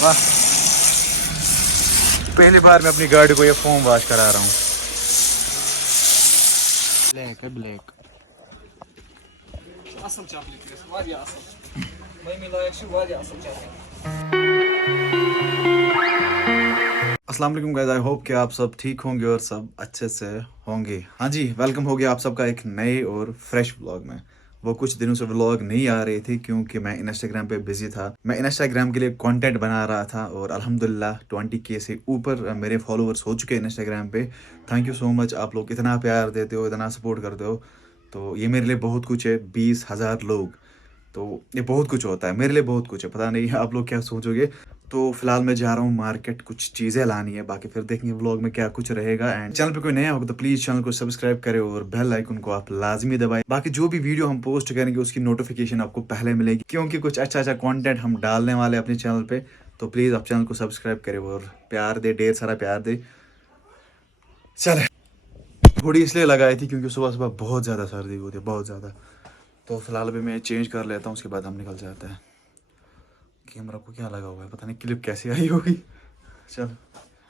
वाह, पहली बार मैं अपनी गाड़ी को ये फोम वॉश करा रहा हूँ। ब्लैक है, black. Asıl çaplık, var ya asıl. Benim layıkçı var ya asıl çaplık. अस्सलाम वालेकुम गाइस, आई होप कि आप सब ठीक होंगे और सब अच्छे से होंगे। हाँ जी, वेलकम हो गया आप सबका एक नए और फ्रेश व्लॉग में। वो कुछ दिनों से व्लॉग नहीं आ रही थी क्योंकि मैं इंस्टाग्राम पे बिजी था। मैं इंस्टाग्राम के लिए कंटेंट बना रहा था और अल्हम्दुलिल्लाह 20K से ऊपर मेरे फॉलोअर्स हो चुके हैं इंस्टाग्राम पे। थैंक यू सो मच, आप लोग इतना प्यार देते हो, इतना सपोर्ट करते हो, तो ये मेरे लिए बहुत कुछ है। 20,000 लोग, तो ये बहुत कुछ होता है मेरे लिए, बहुत कुछ है। पता नहीं आप लोग क्या सोचोगे। तो फिलहाल मैं जा रहा हूँ मार्केट, कुछ चीज़ें लानी है, बाकी फिर देखेंगे व्लॉग में क्या कुछ रहेगा। एंड चैनल पे कोई नया होगा तो प्लीज़ चैनल को सब्सक्राइब करें और बेल आइकन को आप लाजमी दबाएं। बाकी जो भी वीडियो हम पोस्ट करेंगे उसकी नोटिफिकेशन आपको पहले मिलेगी, क्योंकि कुछ अच्छा अच्छा कंटेंट हम डालने वाले हैं अपने चैनल पे। तो प्लीज़ आप चैनल को सब्सक्राइब करें और प्यार दे, ढेर सारा प्यार दे। चले, थोड़ी इसलिए लगाई थी क्योंकि सुबह सुबह बहुत ज़्यादा सर्दी होती है, बहुत ज़्यादा। तो फिलहाल अभी मैं चेंज कर लेता हूँ, उसके बाद हम निकल जाते हैं। कैमरा को क्या लगा हुआ है, पता नहीं क्लिप कैसे आई होगी। चल,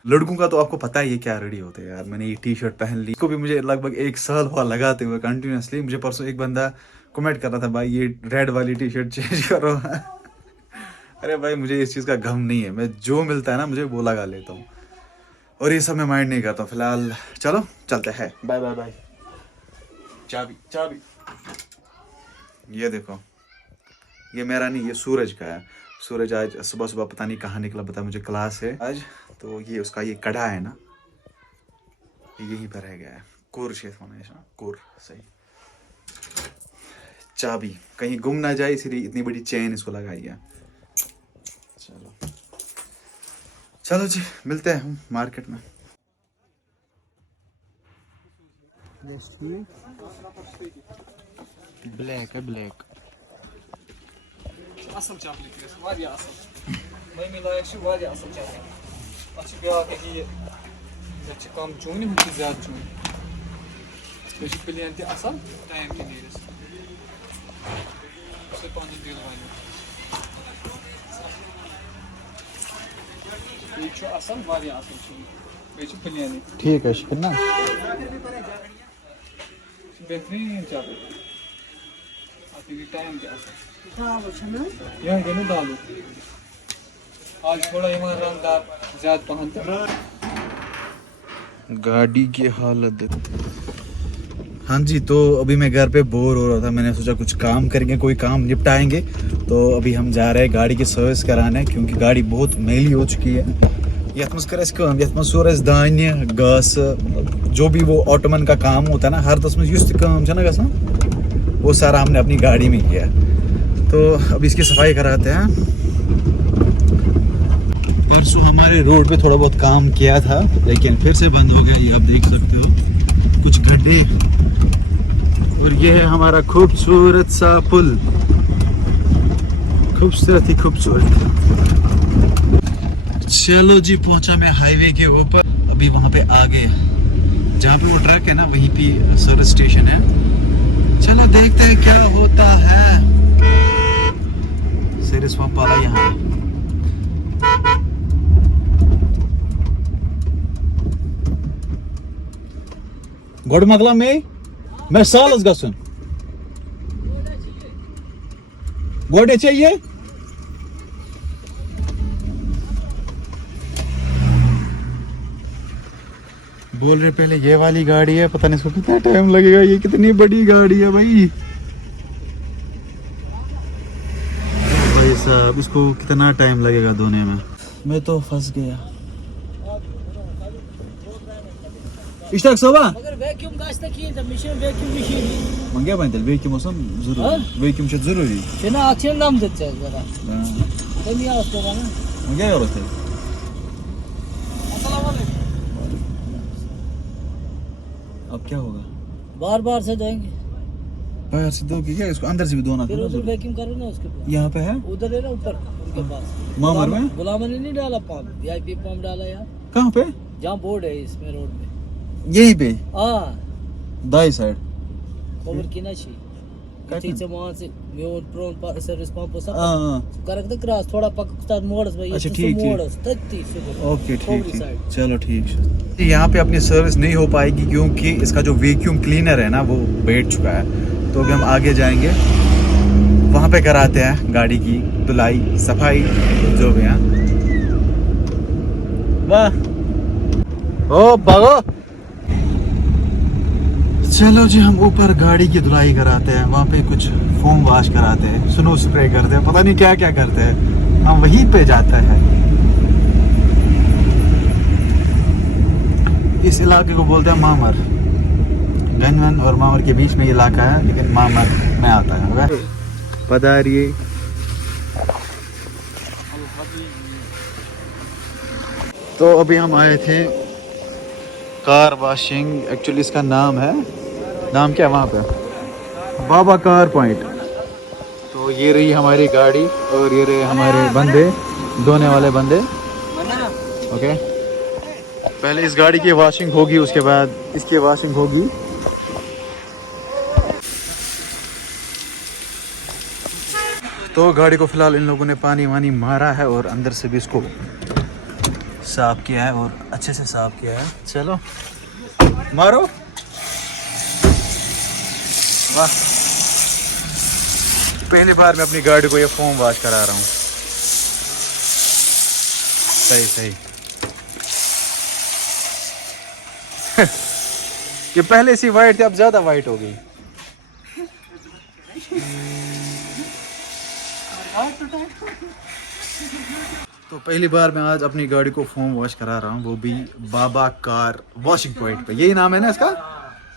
लड़कों का तो आपको पता ही है क्या रेडी होते हैं यार। मैंने ये टी शर्ट पहन ली, इसको भी मुझे लगभग 1 साल हुआ लगाते हुए कंटिन्यूसली। मुझे परसों एक बंदा कमेंट कर रहा था, भाई ये रेड वाली टी शर्ट चेंज करो। अरे भाई, मुझे इस चीज़ का गम नहीं है, मैं जो मिलता है ना मुझे वो लगा लेता हूँ, और ये सब मैं माइंड नहीं करता। फिलहाल चलो चलते हैं, बाय बाय बाय। चाबी चाबी, ये देखो, ये मेरा नहीं, ये सूरज का है। सूरज आज सुबह सुबह पता नहीं कहाँ निकला, पता मुझे क्लास है आज, तो ये उसका ये कड़ा है ना, यहीं पर रह गया है। कोर शेष होना है, कोर सही। चाबी कहीं गुम ना जाए, इसलिए इतनी बड़ी चेन इसको लगाई है। चलो चलो जी, मिलते हैं हम मार्केट में। ब्लैक है, black. Asıl çaplık, var ya asıl. Benim layıkçı var ya asıl çaplık. Açık bir ağda ki çıkan çoğunu mu çizer çoğunu? Beşik klienti asal, time ki değiliz. İşte panik değil var. Bir şu asal var ya asıl çoğunu. Beşik klienti. ठीक है, शुक्रिया। बेहतरीन चप्पल आपकी time क्या यहाँ गए डालो। आज थोड़ा ईमानदार ज्यादा पहन गाड़ी की हालत देखो। हाँ जी, तो अभी मैं घर पे बोर हो रहा था, मैंने सोचा कुछ काम करेंगे, कोई काम निपटाएंगे। तो अभी हम जा रहे हैं गाड़ी की सर्विस कराने, क्योंकि गाड़ी बहुत मैली हो चुकी है। सूरज दान्य घास, जो भी वो ऑटोमन का काम होता है ना, हर तस्में युस्त काम है ना गसा, वो सारा हमने अपनी गाड़ी में किया। तो अब इसकी सफाई कराते हैं। परसों हमारे रोड पे थोड़ा बहुत काम किया था, लेकिन फिर से बंद हो गया, ये आप देख सकते हो, कुछ गड्ढे। और ये है हमारा खूबसूरत सा पुल, खूबसूरत ही खूबसूरत। चलो जी, पहुंचा मैं हाईवे के ऊपर। अभी वहां पे आगे जहाँ पे वो ट्रक है ना, वहीं पे सर्विस स्टेशन है। चलो देखते हैं क्या होता है। सीरीज वाला यहाँ गोड़ मगला में मैं सालस गसन गोड़े चाहिए। बोल रहे पहले ये वाली गाड़ी है, पता नहीं इसको कितना टाइम लगेगा, ये कितनी बड़ी गाड़ी है भाई। भाई साहब, इसको कितना टाइम लगेगा धोने में। मैं तो फंस गया। इश्ताक सोबा मगर वैक्यूम गाछ तक की मशीन वैक्यूम मशीन मंगे बनते वैक्यूम मौसम जरूरी, वैक्यूम से जरूरी ना अच्छे नाम देते हैं जरा कमी आ उसको ना मंगे और थे। अस्सलाम वालेकुम। अब क्या होगा, बार बार से जाएंगे, बाहर से दो क्या, इसको अंदर से भी धोना था फिर ना। उधर वैक्यूम करो ना उसके पास, यहाँ पे है, उधर है ना ऊपर उनके पास। मामर में गुलाम ने नहीं डाला पंप, वीआईपी पंप डाला यार। कहाँ पे, जहाँ बोर्ड है इसमें रोड में, यहीं पे हाँ दाई साइड। खबर की ना छी से वहाँ से मेन प्रोन सर्विस पंप सब हाँ कर दे क्रॉस थोड़ा पक तक मोड़स भाई अच्छा, ठीक, ठीक। मोड़स तत्ती शुगर ओके ठीक Forward side. ठीक चलो ठीक। यहाँ पे अपनी सर्विस नहीं हो पाएगी क्योंकि इसका जो वैक्यूम क्लीनर है ना वो बैठ चुका है। तो अभी हम आगे जाएंगे, वहाँ पे कराते हैं गाड़ी की धुलाई सफाई जो भी है। वाह ओ भागो। चलो जी, हम ऊपर गाड़ी की धुलाई कराते हैं, वहाँ पे कुछ फोम वॉश कराते हैं, स्नो स्प्रे करते हैं, पता नहीं क्या क्या करते हैं। हम वहीं पे जाते हैं। इस इलाके को बोलते हैं मामर। गंजवन और मामर के बीच में ये इलाका है, लेकिन मामर में आता है। पता रही तो अभी हम आए थे कार वॉशिंग, एक्चुअली इसका नाम है, नाम क्या है वहाँ पे, बाबा कार पॉइंट। तो ये रही हमारी गाड़ी और ये रहे हमारे बंदे, धोने वाले बंदे। ओके, पहले इस गाड़ी की वॉशिंग होगी, उसके बाद इसकी वॉशिंग होगी। तो गाड़ी को फिलहाल इन लोगों ने पानी वानी मारा है और अंदर से भी इसको साफ किया है और अच्छे से साफ किया है। चलो मारो। वाह, पहली बार मैं अपनी गाड़ी को ये फोम वॉश करा रहा हूँ। सही सही। ये पहले सी वाइट थी, अब ज्यादा वाइट हो गई। तो पहली बार मैं आज अपनी गाड़ी को फोम वॉश करा रहा हूँ, वो भी बाबा कार वॉशिंग पॉइंट पे। यही नाम है ना इसका,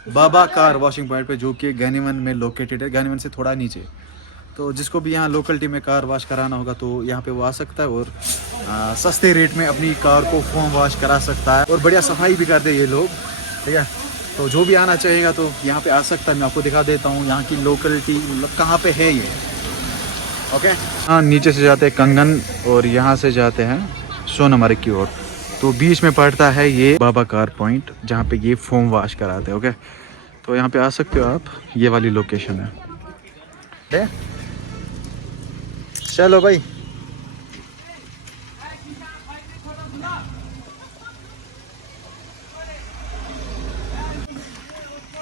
बाबा कार वॉशिंग पॉइंट पे, जो कि गैनीवन में लोकेटेड है, गैनीवन से थोड़ा नीचे। तो जिसको भी यहाँ लोकलिटी में कार वॉश कराना होगा तो यहाँ पे वो आ सकता है और सस्ते रेट में अपनी कार को फोम वॉश करा सकता है और बढ़िया सफाई भी करते हैं ये लोग, ठीक है। तो जो भी आना चाहेगा तो यहाँ पे आ सकता है। मैं आपको दिखा देता हूँ यहाँ की लोकलिटी, मतलब कहाँ पे है ये। ओके, हाँ, नीचे से जाते हैं कंगन और यहाँ से जाते हैं सोनमर्ग की ओर। तो बीच में पड़ता है ये बाबा कार पॉइंट, जहाँ पे ये फोम वॉश कराते हैं। ओके, तो यहाँ पे आ सकते हो आप, ये वाली लोकेशन है। चलो भाई,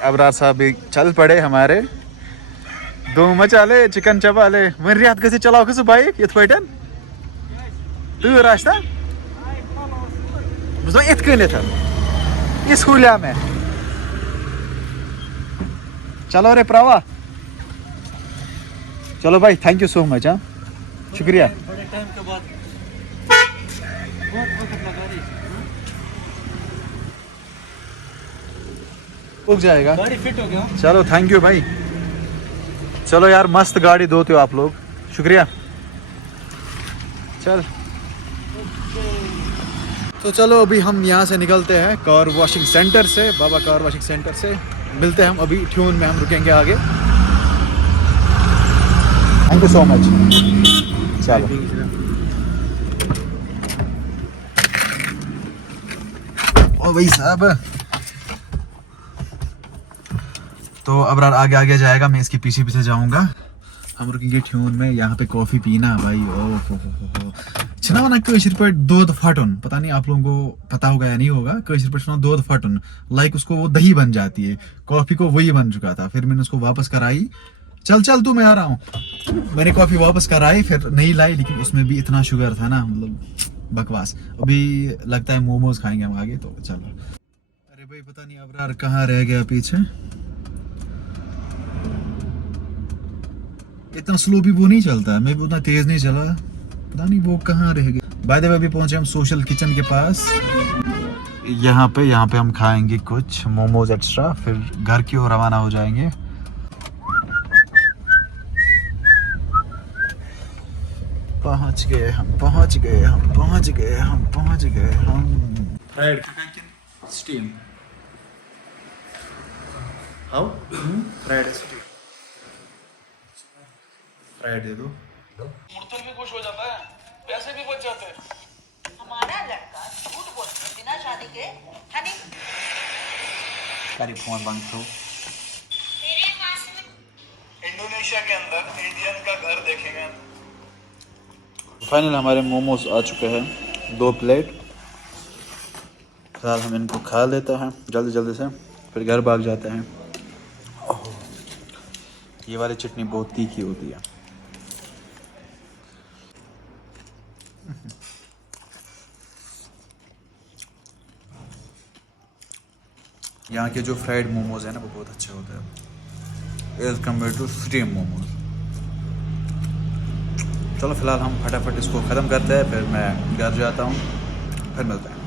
अबरार साहब भी चल पड़े हमारे। दो मचाले चिकन चबाले वन रियात कैसे चलाओ कैसे बाइक ये पैटर्न तू रास्ता बुझो इत कन इस हुलिया में। चलो रे प्रवा, चलो भाई, थैंक यू सो मच। हाँ, शुक्रिया। बड़े टाइम के बाद बहुत वक्त लगा रही रुक जाएगा, गाड़ी फिट हो गया। चलो थैंक यू भाई। चलो यार, मस्त गाड़ी धोते हो आप लोग, शुक्रिया। चल तो चलो अभी हम यहाँ से निकलते हैं कार वॉशिंग सेंटर से, बाबा कार वॉशिंग सेंटर से। मिलते हैं हम अभी ट्यून में, हम रुकेंगे आगे। Thank you so much. चलो ओ भाई साहब, तो अब आगे आगे जाएगा, मैं इसके पीछे पीछे जाऊंगा। हम रुकेंगे ट्यून में, यहाँ पे कॉफी पीना भाई। ओ हो छना वना कशर पे दूध फटन, पता नहीं आप लोगों को पता होगा या नहीं होगा। कशर पे दूध फटन, लाइक उसको वो दही बन जाती है। कॉफी को वही बन चुका था, फिर मैंने उसको वापस कराई। चल चल तू, मैं आ रहा हूँ। मैंने कॉफी वापस कराई, फिर नहीं लाई, लेकिन उसमें भी इतना शुगर था ना, मतलब बकवास। अभी लगता है मोमोज खाएंगे हम आगे, तो चलो। अरे भाई पता नहीं अबरार कहाँ रह गया पीछे। इतना स्लो भी वो नहीं चलता है, मैं भी उतना तेज नहीं चला, पता नहीं वो कहाँ रह गया। बाय द वे अभी पहुंचे हम सोशल किचन के पास। यहाँ पे हम खाएंगे कुछ मोमोज एक्स्ट्रा, फिर घर की ओर रवाना हो जाएंगे। पहुंच गए हम। Fried chicken steam. How fried steam, fried दे दो। मुर्तल भी खुश हो जाता है, पैसे भी बच जाते हैं। हमारा लड़का झूठ बोलते बिना शादी के है नहीं। तारी फोन बंद करो। मेरे पास में इंडोनेशिया फाइनल हमारे मोमोज आ चुके हैं 2 प्लेट। फिलहाल हम इनको खा लेते हैं जल्दी जल्दी से, फिर घर भाग जाते हैं। ओह, ये वाली चटनी बहुत तीखी होती है। यहाँ के जो फ्राइड मोमोज हैं ना वो बहुत अच्छे होते हैं as compare to steam momos. चलो फिलहाल हम फटाफट इसको ख़त्म करते हैं, फिर मैं घर जाता हूँ, फिर मिलते हैं।